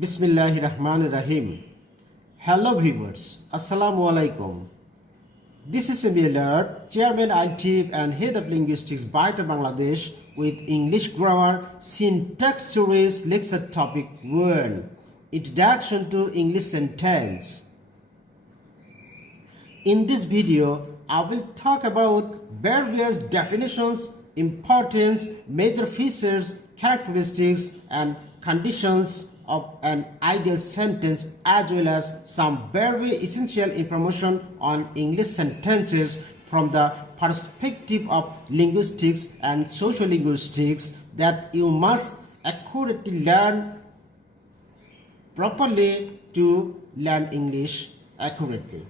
Bismillahirrahmanirrahim. Hello viewers, Assalamu alaikum. This is Int'l, Chairman Int'l and Head of Linguistics by Bangladesh with English Grammar Syntax Series Lecture Topic 1, Introduction to English Sentence. In this video, I will talk about various definitions, importance, major features, characteristics, and conditions of an ideal sentence, as well as some very essential information on English sentences from the perspective of linguistics and sociolinguistics that you must accurately learn properly to learn English accurately.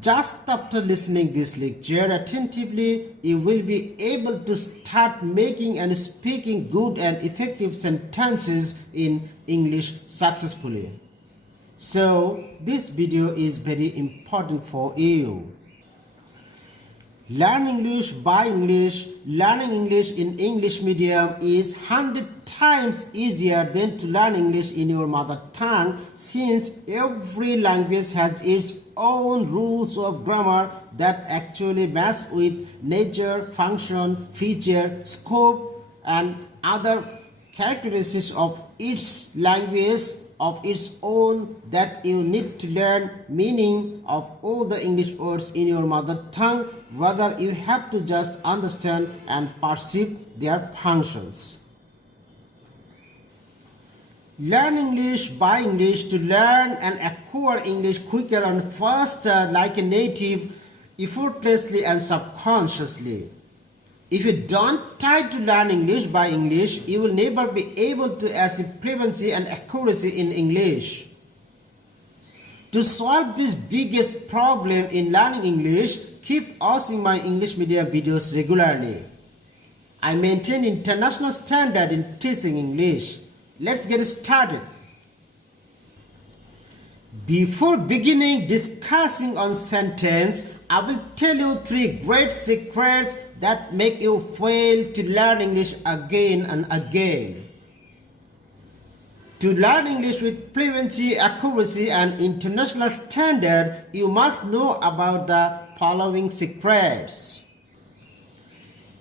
Just after listening this lecture attentively, you will be able to start making and speaking good and effective sentences in English successfully. So, this video is very important for you. Learn English by English. Learning English in English medium is 100 times easier than to learn English in your mother tongue, since every language has its own rules of grammar that actually match with nature, function, feature, scope, and other characteristics of each language of its own that you need to learn meaning of all the English words in your mother tongue, rather you have to just understand and perceive their functions. Learn English by English. To learn and acquire English quicker and faster like a native, effortlessly and subconsciously. If you don't try to learn English by English, you will never be able to achieve fluency and accuracy in English. To solve this biggest problem in learning English, keep watching my English media videos regularly. I maintain international standard in teaching English. Let's get started. Before beginning discussing on sentence, I will tell you 3 great secrets that make you fail to learn English again and again. To learn English with fluency, accuracy, and international standard, you must know about the following secrets.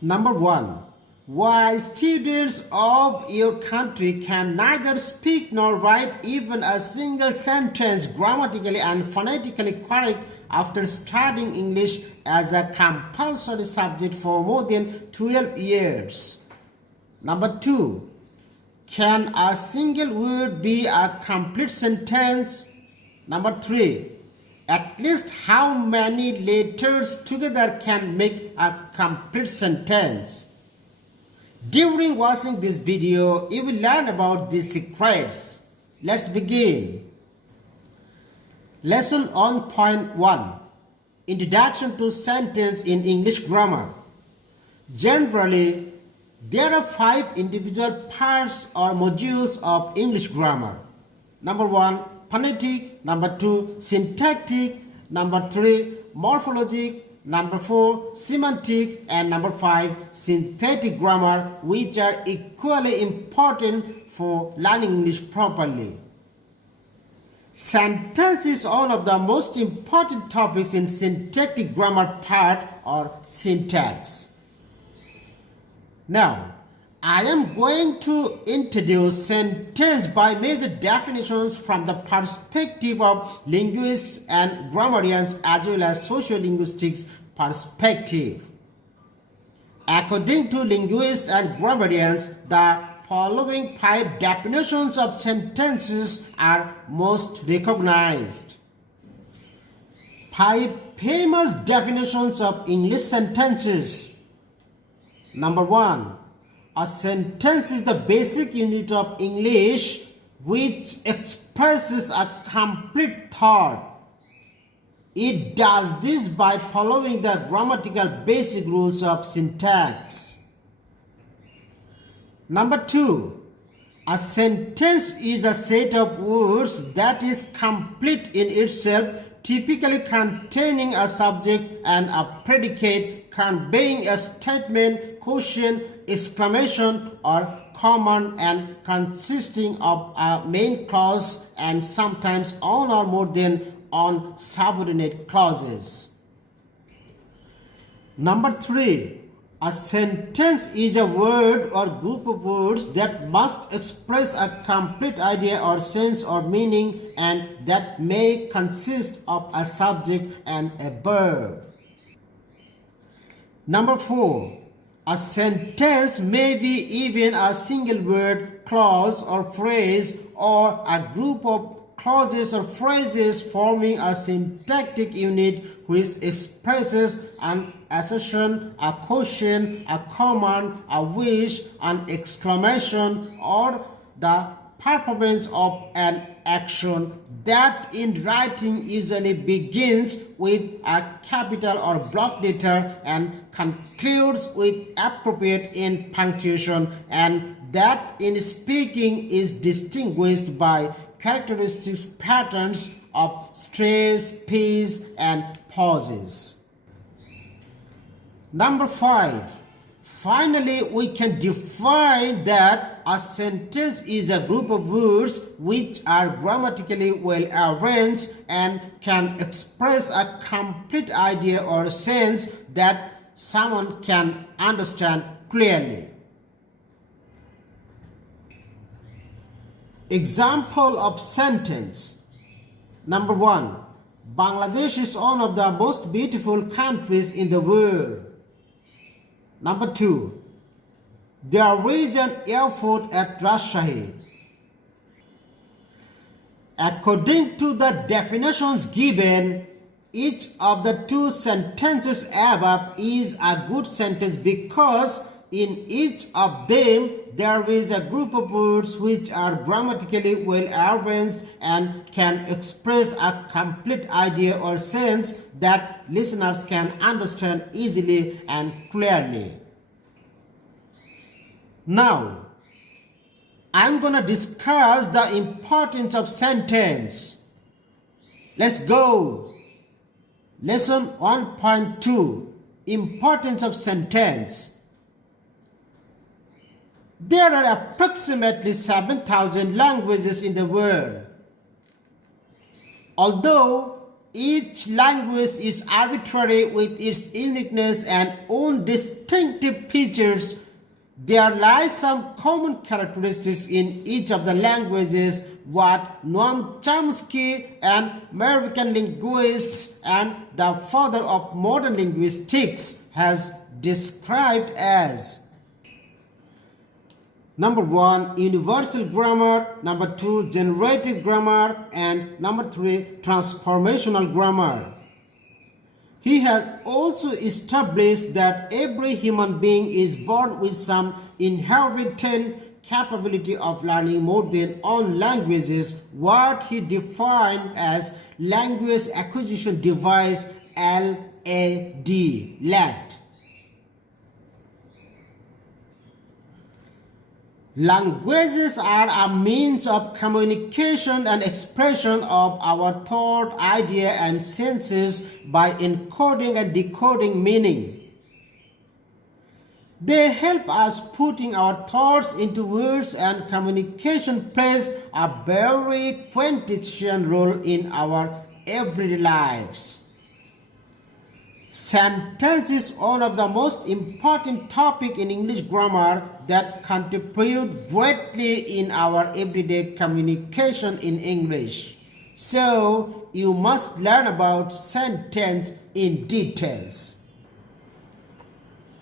Number 1. Why students of your country can neither speak nor write even a single sentence grammatically and phonetically correct after studying English as a compulsory subject for more than 12 years. Number 2. Can a single word be a complete sentence? Number 3. At least how many letters together can make a complete sentence? During watching this video, you will learn about these secrets. Let's begin. Lesson on point 1. Introduction to sentence in English grammar. Generally, there are 5 individual parts or modules of English grammar. Number 1, phonetic. Number 2, syntactic. Number 3, morphologic. Number 4, semantic. And number 5, synthetic grammar, which are equally important for learning English properly. Sentence is one of the most important topics in syntactic grammar part or syntax. Now, I am going to introduce sentence by major definitions from the perspective of linguists and grammarians as well as sociolinguistics perspective. According to linguists and grammarians, the following 5 definitions of sentences are most recognized. 5 famous definitions of English sentences. Number 1. A sentence is the basic unit of English which expresses a complete thought. It does this by following the grammatical basic rules of syntax. Number 2. A sentence is a set of words that is complete in itself, typically containing a subject and a predicate, conveying a statement, question, exclamation or command and consisting of a main clause and sometimes one or more than on subordinate clauses. Number 3. A sentence is a word or group of words that must express a complete idea or sense or meaning and that may consist of a subject and a verb. Number 4. A sentence may be even a single word, clause or phrase or a group of clauses or phrases forming a syntactic unit which expresses an assertion, a question, a command, a wish, an exclamation, or the performance of an action that in writing usually begins with a capital or block letter and concludes with appropriate end punctuation, and that in speaking is distinguished by characteristics patterns of stress, pace, and pauses. Number 5. Finally, we can define that a sentence is a group of words which are grammatically well arranged and can express a complete idea or sense that someone can understand clearly. Example of sentence. Number 1. Bangladesh is one of the most beautiful countries in the world. Number 2. There is an airport at Rajshahi. According to the definitions given, each of the two sentences above is a good sentence because in each of them there is a group of words which are grammatically well arranged and can express a complete idea or sense that listeners can understand easily and clearly. Now, I'm going to discuss the importance of sentence. Let's go. Lesson 1.2. Importance of sentence. There are approximately 7,000 languages in the world. Although each language is arbitrary with its uniqueness and own distinctive features, there lie some common characteristics in each of the languages, what Noam Chomsky, an American linguist and the father of modern linguistics, has described as: Number 1, universal grammar. Number 2, generative grammar. And number 3, transformational grammar. He has also established that every human being is born with some inherited capability of learning more than one languages, what he defined as language acquisition device, LAD. Languages are a means of communication and expression of our thought, idea, and senses by encoding and decoding meaning. They help us putting our thoughts into words, and communication plays a very quintessential role in our everyday lives. Sentence is one of the most important topics in English grammar that contribute greatly in our everyday communication in English. So, you must learn about sentence in details.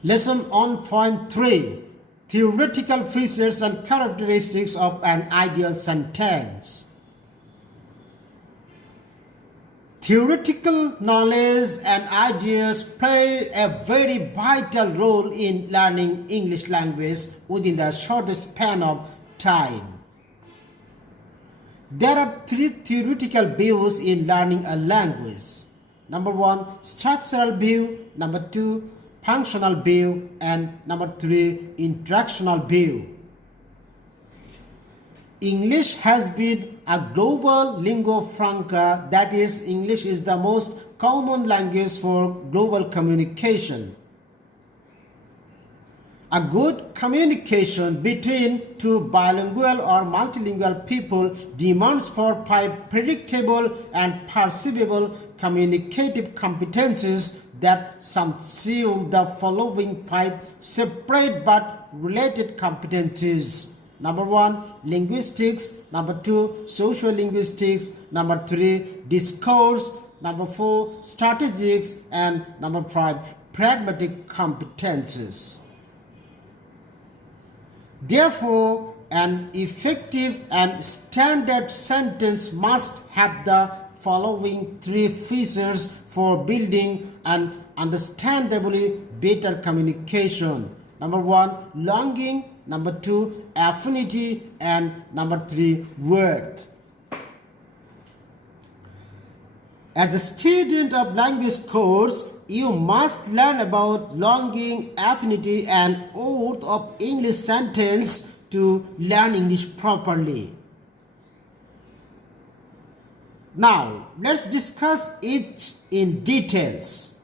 Lesson 1.3. Theoretical features and characteristics of an ideal sentence. Theoretical knowledge and ideas play a very vital role in learning English language within the shortest span of time. There are 3 theoretical views in learning a language. Number 1, structural view. Number 2, functional view. And number 3, interactional view. English has been a global lingua franca, that is, English is the most common language for global communication. A good communication between two bilingual or multilingual people demands for 5 predictable and perceivable communicative competencies that subsume the following 5 separate but related competencies. Number 1, linguistics. Number 2, social linguistics. Number 3, discourse. Number 4, strategics. And number 5, pragmatic competences. Therefore, an effective and standard sentence must have the following 3 features for building an understandably better communication. Number 1, longing. Number 2, affinity. And number 3, worth. As a student of language course, you must learn about longing, affinity, and worth of English sentence to learn English properly. Now, let's discuss each in details.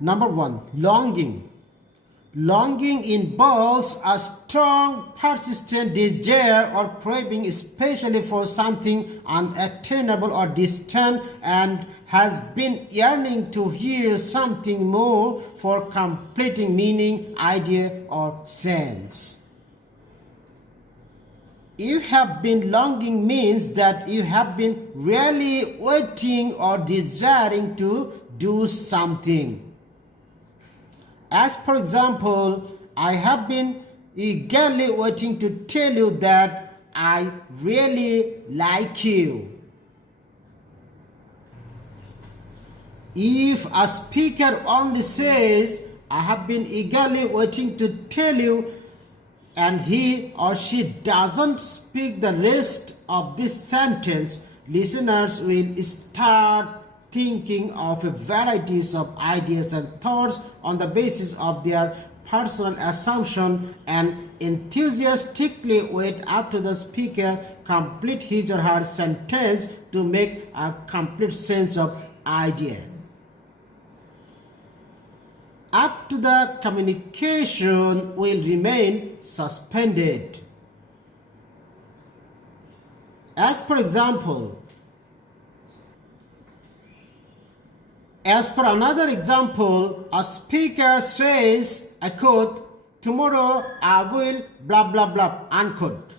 Number 1, longing. Longing involves a strong, persistent desire or craving, especially for something unattainable or distant, and has been yearning to hear something more for completing meaning, idea, or sense. You have been longing means that you have been really waiting or desiring to do something. As for example, I have been eagerly waiting to tell you that I really like you. If a speaker only says, I have been eagerly waiting to tell you, and he or she doesn't speak the rest of this sentence, listeners will start thinking of varieties of ideas and thoughts on the basis of their personal assumption and enthusiastically wait up to the speaker complete his or her sentence to make a complete sense of idea. Up to the communication will remain suspended. As for another example, a speaker says, I quote, tomorrow I will blah blah blah, unquote.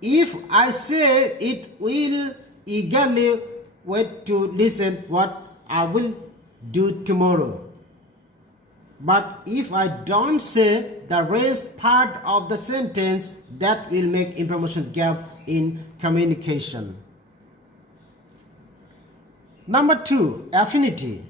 If I say it, will eagerly wait to listen what I will do tomorrow. But if I don't say the rest part of the sentence, that will make information gap in communication. Number 2, affinity.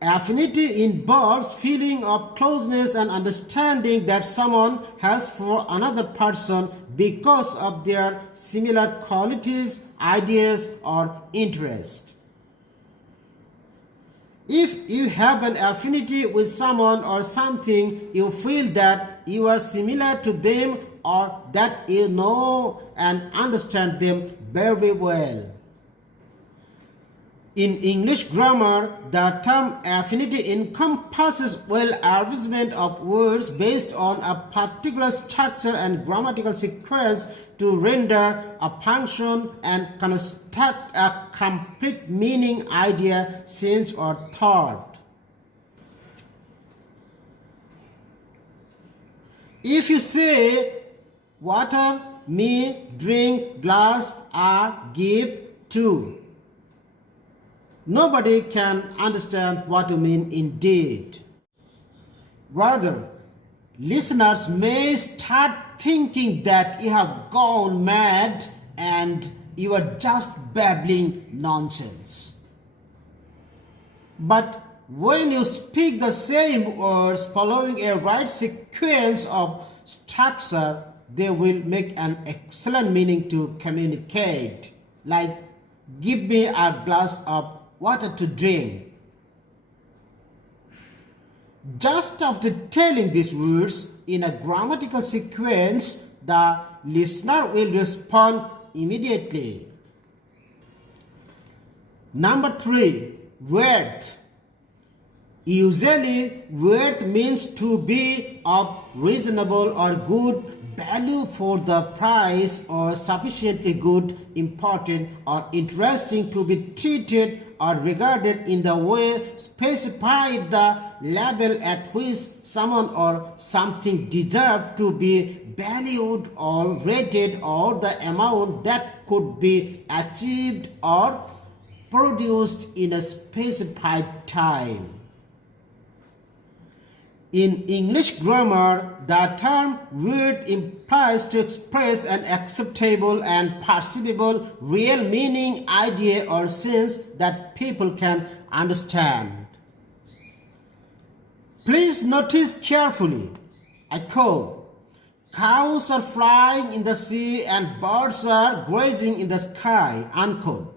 Affinity involves feeling of closeness and understanding that someone has for another person because of their similar qualities, ideas, or interests. If you have an affinity with someone or something, you feel that you are similar to them or that you know and understand them very well. In English grammar, the term affinity encompasses well arrangement of words based on a particular structure and grammatical sequence to render a function and construct a complete meaning, idea, sense, or thought. If you say water, me, drink, glass, are, give, to, nobody can understand what you mean indeed. Rather, listeners may start thinking that you have gone mad and you are just babbling nonsense. But when you speak the same words following a right sequence of structure, they will make an excellent meaning to communicate. Like, give me a glass of water to drink. Just after telling these words in a grammatical sequence, the listener will respond immediately. Number 3, worth. Usually, worth means to be of reasonable or good value for the price or sufficiently good, important or interesting to be treated or regarded in the way specified. The level at which someone or something deserves to be valued or rated, or the amount that could be achieved or produced in a specified time. In English grammar, the term worth implies to express an acceptable and perceivable real meaning, idea, or sense that people can understand. Please notice carefully. I quote, "Cows are flying in the sea and birds are grazing in the sky," unquote.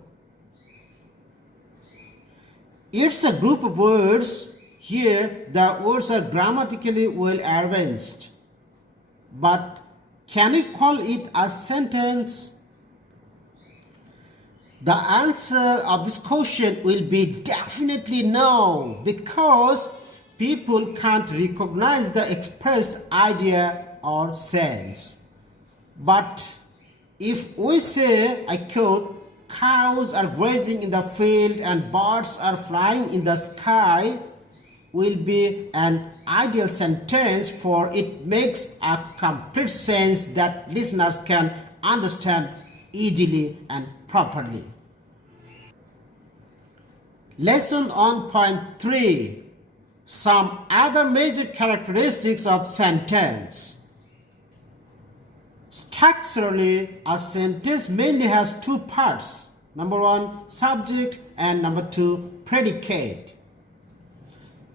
It's a group of words. Here, the words are grammatically well arranged. But can we call it a sentence? The answer of this question will be definitely no, because people can't recognize the expressed idea or sense. But if we say, I quote, "Cows are grazing in the field and birds are flying in the sky," will be an ideal sentence, for it makes a complete sense that listeners can understand easily and properly. Lesson on point 3. Some other major characteristics of sentence. Structurally, a sentence mainly has two parts. Number 1, subject, and number 2, predicate.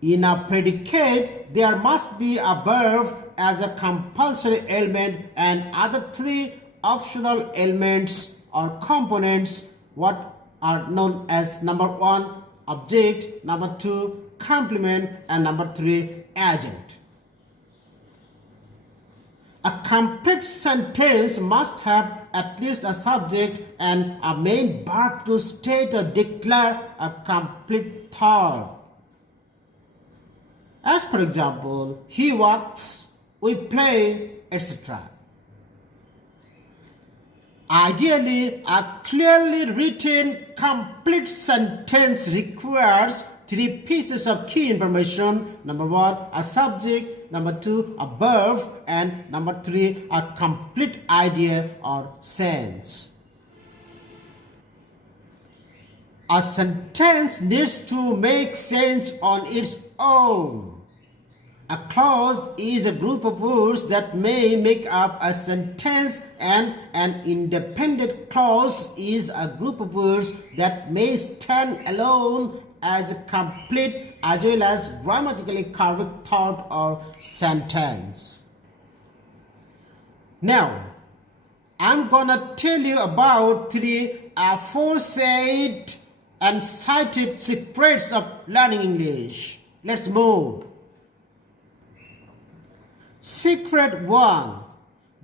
In a predicate, there must be a verb as a compulsory element and other 3 optional elements or components, what are known as number 1, object, number 2, complement, and number 3, agent. A complete sentence must have at least a subject and a main verb to state or declare a complete thought. As for example, he walks, we play, etc. Ideally, a clearly written complete sentence requires 3 pieces of key information. Number 1, a subject. Number 2, a verb. And number 3, a complete idea or sense. A sentence needs to make sense on its own. A clause is a group of words that may make up a sentence, and an independent clause is a group of words that may stand alone as a complete as well as grammatically correct thought or sentence. Now, I'm gonna tell you about 3 aforesaid and cited secrets of learning English. Let's move. Secret 1.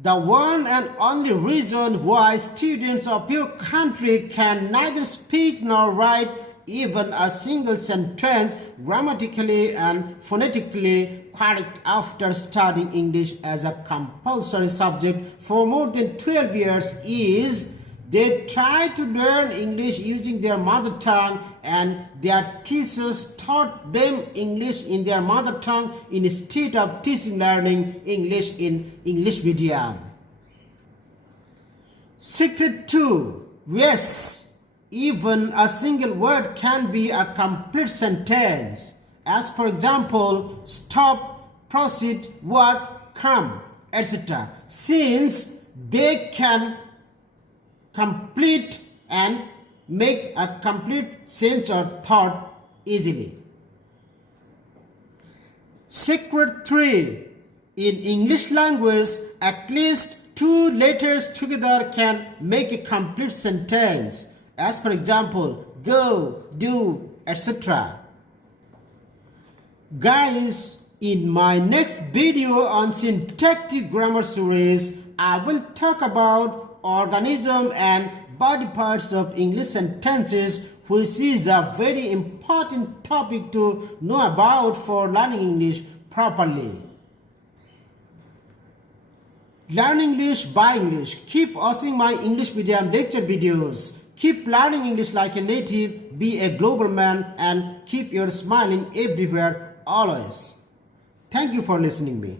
The one and only reason why students of your country can neither speak nor write even a single sentence grammatically and phonetically correct after studying English as a compulsory subject for more than 12 years is they try to learn English using their mother tongue, and their teachers taught them English in their mother tongue instead of teaching learning English in English medium. Secret 2. Yes, even a single word can be a complete sentence. As for example, stop, proceed, walk, come, etc. Since they can complete and make a complete sense or thought easily. Secret 3. In English language, at least 2 letters together can make a complete sentence. As for example, go, do, etc. Guys, in my next video on syntactic grammar series, I will talk about organism and body parts of English sentences, which is a very important topic to know about for learning English properly. Learn English by English. Keep watching my English medium lecture videos. Keep learning English like a native, be a global man, and keep your smiling everywhere always. Thank you for listening to me.